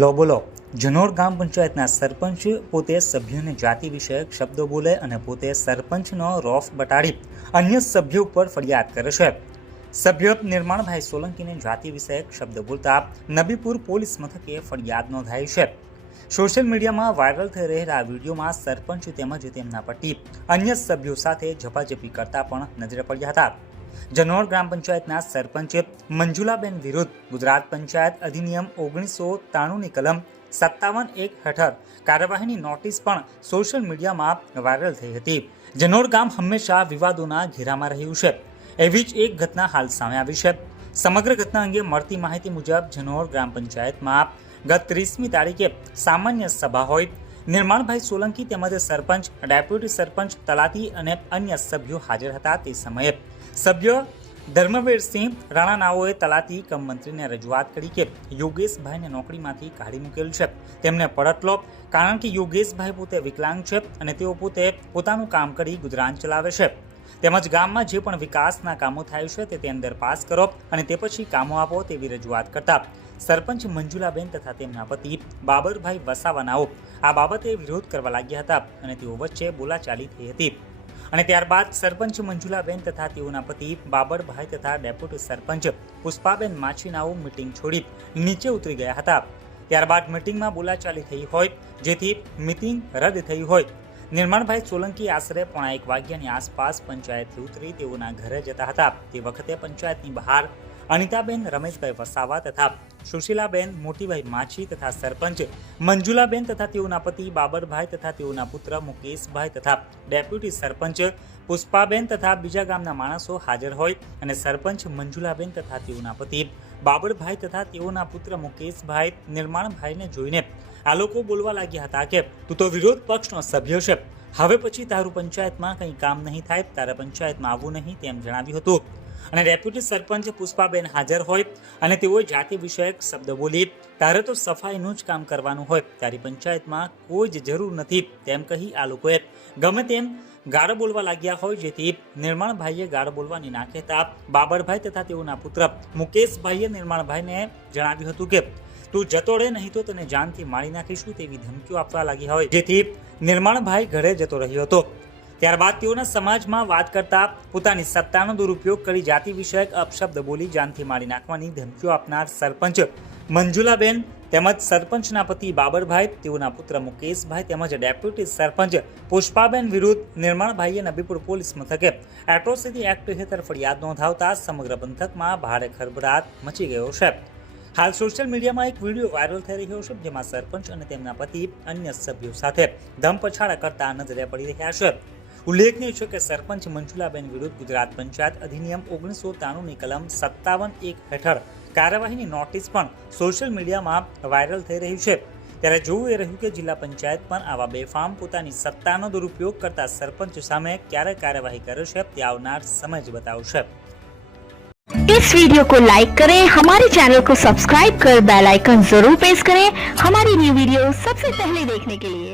લો બોલો જનોર ગામ પંચાયતના સરપંચ પોતે સભ્યોને જાતિ વિષયક શબ્દો બોલે અને પોતે સરપંચનો રોફ બટાડી અન્ય સભ્યો ઉપર ફરિયાદ કરે છે સભ્ય નિર્માણભાઈ સોલંકીને જાતિ વિષયક શબ્દ બોલતા નબીપુર પોલીસ મથકે ફરિયાદ નોંધાઈ છે સોશિયલ મીડિયામાં વાયરલ થઈ રહેલા વિડીયોમાં સરપંચ તેમજ તેમના પતિ અન્ય સભ્યો સાથે ઝપાઝપી કરતા પણ નજરે પડ્યા હતા જનોર ગ્રામ પંચાયતના સરપંચે મંજુલાબેન વિરુદ્ધ ગુજરાત પંચાયત અધિનિયમ ઓગણીસો ત્રાણુંની કલમ સત્તાવન એક હેઠળ કાર્યવાહીની નોટિસ પણ સોશિયલ મીડિયામાં વાયરલ થઈ હતી જનોર ગામ હંમેશા વિવાદોના ઘેરામાં રહ્યું છે એવી જ એક ઘટના હાલ સામે આવી છે સમગ્ર ઘટના અંગે મળતી માહિતી મુજબ જનોર ગ્રામ પંચાયતમાં ગત ત્રીસમી તારીખે સામાન્ય સભા હોય નિર્માણભાઈ સોલંકી તેમજ સરપંચ ડેપ્યુટી સરપંચ તલાટી અને અન્ય સભ્યો હાજર હતા તે સમયે સભ્ય ધર્મવીરસિંહ રાણાનાઓએ તલાટી કમ મંત્રીને રજૂઆત કરી કે યોગેશભાઈને નોકરીમાંથી કાઢી મૂકેલ છે તેમને પડતલો કારણ કે યોગેશભાઈ પોતે વિકલાંગ છે અને તેઓ પોતે પોતાનું કામ કરી ગુજરાન ચલાવે છે તેમજ ગામમાં જે પણ વિકાસના કામો થાય છે તે તે અંદર પાસ કરો અને તે પછી કામો આપો તેવી રજૂઆત કરતા સરપંચ મંજુલાબેન તથા તેમના પતિ બાબરભાઈ વસાવાનાઓ આ બાબતે વિરોધ કરવા લાગ્યા હતા અને તેઓ વચ્ચે બોલાચાલી થઈ હતી અને ત્યારબાદ સરપંચ મંજુલાબેન તથા તેઓના પતિ બાબરભાઈ તથા ડેપ્યુટી સરપંચ પુષ્પાબેન માછીનાઓ મિટિંગ છોડી નીચે ઉતરી ગયા હતા ત્યારબાદ મિટિંગમાં બોલાચાલી થઈ હોય જેથી મિટિંગ રદ થઈ હોય નિર્માણભાઈ સોલંકી આશરે પોણા એક વાગ્યાની આસપાસ પંચાયતથી ઉતરી તેઓના ઘરે જતા હતા તે વખતે પંચાયતની બહાર અનિતાબેન રમેશભાઈ વસાવા તથા સુશીલાબેન મોટીભાઈ માછી તથા સરપંચ મંજુલાબેન તથા તેઓના પતિ બાબરભાઈ તથા તેઓના પુત્ર મુકેશભાઈ તથા ડેપ્યુટી સરપંચ પુષ્પાબેન તથા બીજા ગામના માણસો હાજર હોય અને સરપંચ મંજુલાબેન તથા તેઓના પતિ બાબરભાઈ તથા તેઓના પુત્ર મુકેશભાઈ નિર્માણભાઈને જોઈને આ લોકો બોલવા લાગ્યા હતા કે તું તો વિરોધ પક્ષનો સભ્ય છે હવે પછી તારું પંચાયતમાં કંઈ કામ નહીં થાય તારા પંચાયતમાં આવવું નહીં તેમ જણાવ્યું હતું અને ડેપ્યુટી સરપંચ પુષ્પાબેન હાજર હોય અને તેઓએ જાતિ વિષયક શબ્દ બોલી તારે તો સફાઈનું જ કામ કરવાનું હોય તારી પંચાયતમાં કોઈ જ જરૂર નથી તેમ કહી આ લોકોએ ગમે તેમ ગાળો બોલવા લાગ્યા હોય જેથી નિર્માણભાઈએ ગાળો બોલવાની ના કહેતા બાબરભાઈ તથા તેઓના પુત્ર મુકેશભાઈએ નિર્માણભાઈને જણાવ્યું હતું કે તું જતોડે નહીં તો તને જાનથી મારી નાખીશું તેવી ધમકીઓ આપવા લાગી હોય જેથી નિર્માણભાઈ ઘરે જતો રહ્યો હતો ત્યારબાદ તેઓના સમાજમાં વાત કરતા પોતાની સત્તાનો દુરુપયોગ કરી જાતિ વિષયક અપશબ્દ બોલી જાનથી મારી નાખવાની ધમકીઓ આપનાર સરપંચ મંજુલાબેન તેમજ સરપંચના પતિ બાબરભાઈ તેઓના પુત્ર મુકેશભાઈ તેમજ ડેપ્યુટી સરપંચ પુષ્પાબેન વિરુદ્ધ નિર્માણભાઈએ નબીપુર પોલીસ મથકે એટ્રોસિટી એક્ટ હેઠળ ફરિયાદ નોંધાવતા સમગ્ર પંથકમાં ભારે ખરભરાટ મચી ગયો છે હાલ સોશિયલ મીડિયામાં એક વિડીયો વાયરલ થઈ રહ્યો છે જેમાં સરપંચ અને તેમના પતિ અન્ય સભ્યો સાથે ધમપછાડા કરતા નજરે પડી રહ્યા છે ઉલ્લેખનીય છે કે સરપંચ મંજુલાબેન વિરુદ્ધ ગુજરાત પંચાયત અધિનિયમ ઓગણીસો ત્રાણુંની કલમ સત્તાવન એક હેઠળ કાર્યવાહીની નોટિસ પણ સોશિયલ મીડિયામાં વાયરલ થઈ રહી છે ત્યારે જોવું એ રહ્યું કે જિલ્લા પંચાયત પણ આવા બેફામ પોતાની સત્તાનો દુરુપયોગ કરતા સરપંચ સામે ક્યારે કાર્યવાહી કરે છે તે આવનાર સમય જ બતાવશે इस वीडियो को लाइक करें हमारे चैनल को सब्सक्राइब कर बेल आइकन जरूर प्रेस करें हमारी न्यू वीडियो सबसे पहले देखने के लिए